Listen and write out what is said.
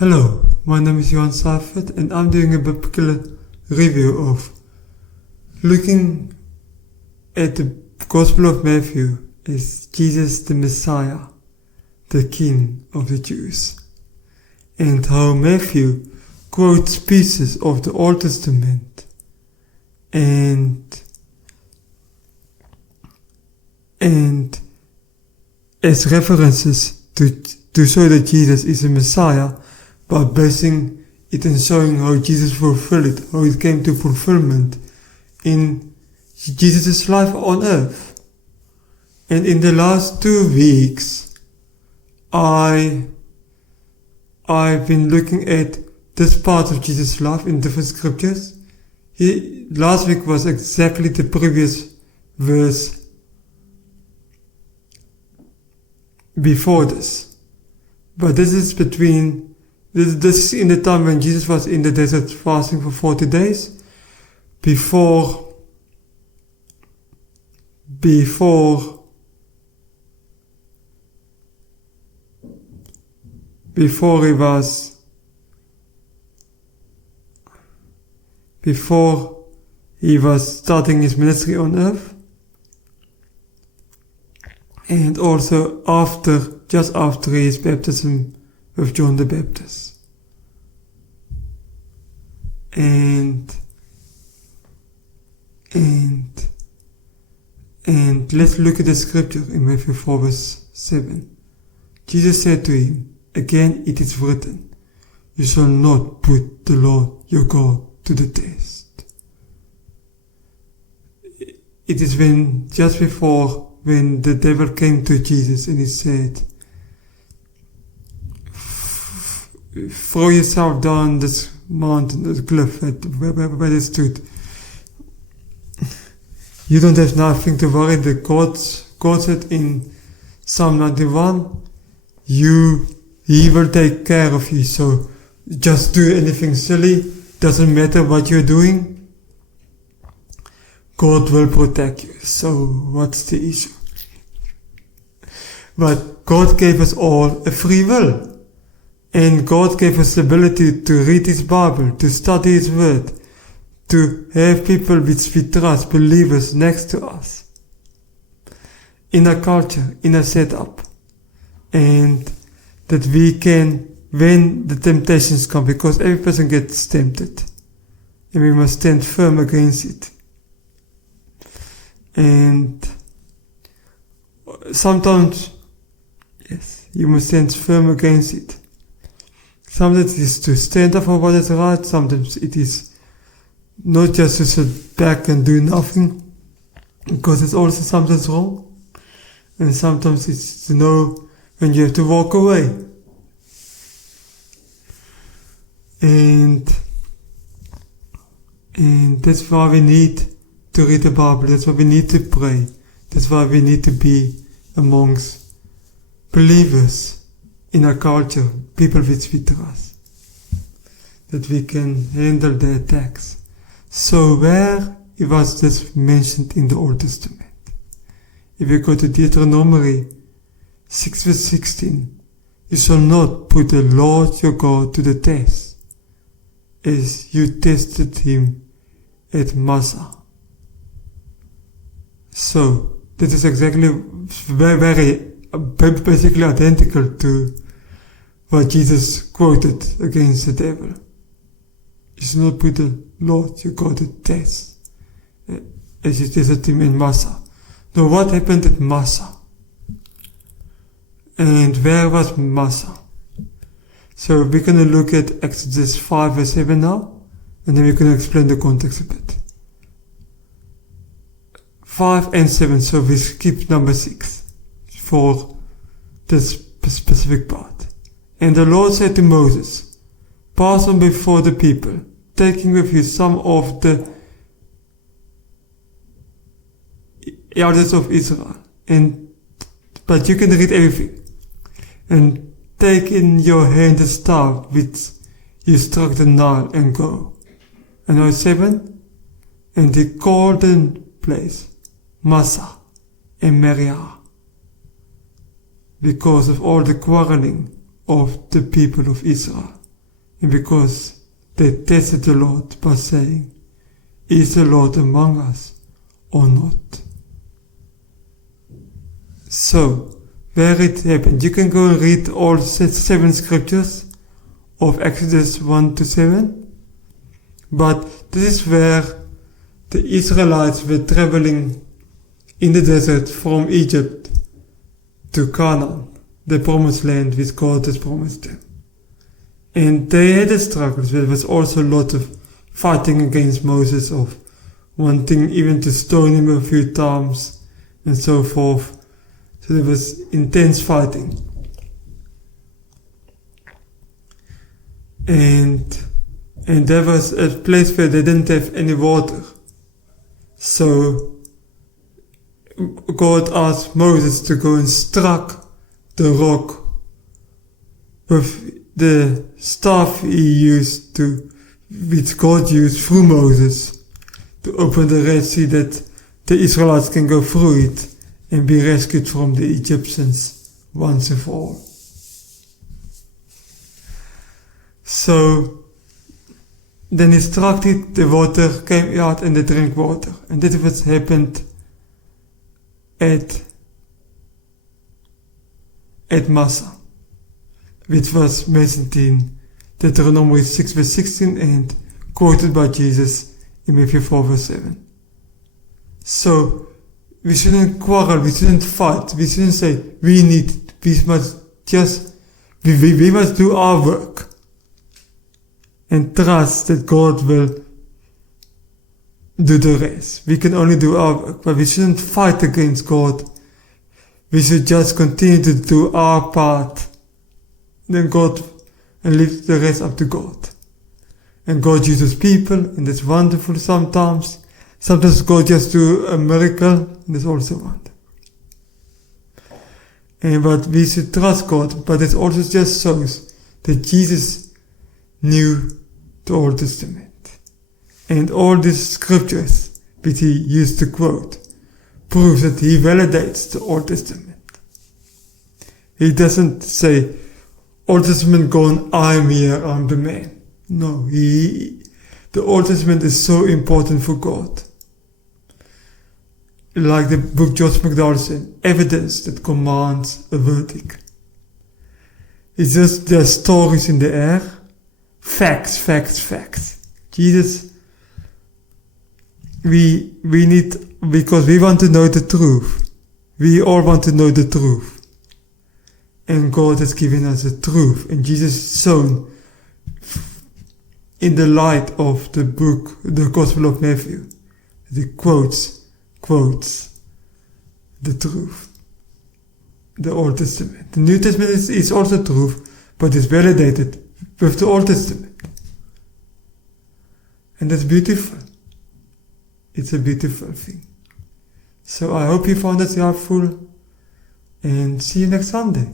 Hello, my name is Johan Seifert and I'm doing a biblical review of looking at the Gospel of Matthew as Jesus the Messiah, the King of the Jews, and how Matthew quotes pieces of the Old Testament and as references to show that Jesus is a Messiah, by basing it and showing how Jesus fulfilled it, how it came to fulfillment in Jesus' life on earth. And in the last 2 weeks, I've been looking at this part of Jesus' life in different scriptures. Last week was exactly the previous verse before this. But this is this is in the time when Jesus was in the desert fasting for 40 days, before he was starting his ministry on earth, and also just after his baptism with John the Baptist. And let's look at the scripture in Matthew 4 verse 7. Jesus said to him, "Again it is written, you shall not put the Lord your God to the test." It is just before when the devil came to Jesus and he said, "Throw yourself down this mountain, this cliff where they stood. You don't have nothing to worry." The God said in Psalm 91, He will take care of you, so just do anything silly, doesn't matter what you're doing, God will protect you. So what's the issue? But God gave us all a free will. And God gave us the ability to read His Bible, to study His Word, to have people which we trust, believers next to us, in a culture, in a setup, and that we can, when the temptations come, because every person gets tempted, and we must stand firm against it. And sometimes, yes, you must stand firm against it. Sometimes it is to stand up for what is right, sometimes it is not just to sit back and do nothing, because it's also sometimes wrong, and sometimes it's to know when you have to walk away. And that's why we need to read the Bible, that's why we need to pray, that's why we need to be amongst believers in our culture, people which we trust, that we can handle the attacks. So where was this mentioned in the Old Testament? If you go to Deuteronomy 6 verse 16, you shall not put the Lord your God to the test, as you tested him at Massah. So this is exactly very basically identical to what Jesus quoted against the devil. You should not put the Lord your God to test, as you tested him in Massah. Now what happened at Massah? And where was Massah? So we're going to look at Exodus 5 verse 7 now, and then we're going to explain the context a bit. 5 and 7, so we skip number 6 for this specific part. And the Lord said to Moses, "Pass on before the people, taking with you some of the elders of Israel, but you can read everything, and take in your hand the staff which you struck the Nile, and go." And verse 7, and they called the place Massah and Meribah, because of all the quarreling of the people of Israel. and because they tested the Lord by saying, is the Lord among us or not? So, where it happened, you can go and read all 7 scriptures of Exodus 1 to 7, but this is where the Israelites were traveling in the desert from Egypt to Canaan, the promised land which God has promised them. And they had a struggle. There was also a lot of fighting against Moses, of wanting even to stone him a few times and so forth. So there was intense fighting. And there was a place where they didn't have any water. So God asked Moses to go and strike the rock with the staff he used which God used through Moses to open the Red Sea, that the Israelites can go through it and be rescued from the Egyptians once and for all. So then he struck it, the water came out and they drank water. And that was happened at Massa, which was mentioned in Deuteronomy 6 verse 16 and quoted by Jesus in Matthew 4 verse 7. So we shouldn't quarrel, we shouldn't fight, we shouldn't say we must do our work and trust that God will do the rest. We can only do our work, but we shouldn't fight against God. We should just continue to do our part, then and leave the rest up to God. And God uses people, and that's wonderful sometimes. Sometimes God just do a miracle, and that's also wonderful. But we should trust God, but it also just shows that Jesus knew the Old Testament. And all these scriptures which he used to quote proves that he validates the Old Testament. He doesn't say, Old Testament gone, I'm here, I'm the man. No, the Old Testament is so important for God. Like the book George MacDonald said, evidence that commands a verdict. It's just there are stories in the air, facts. Jesus, we need, because we want to know the truth. We all want to know the truth. And God has given us the truth. And Jesus is shown in the light of the book, the Gospel of Matthew. He quotes the truth. The Old Testament. The New Testament is also truth, but it's validated with the Old Testament. And that's beautiful. It's a beautiful thing. So I hope you found it helpful, and see you next Sunday.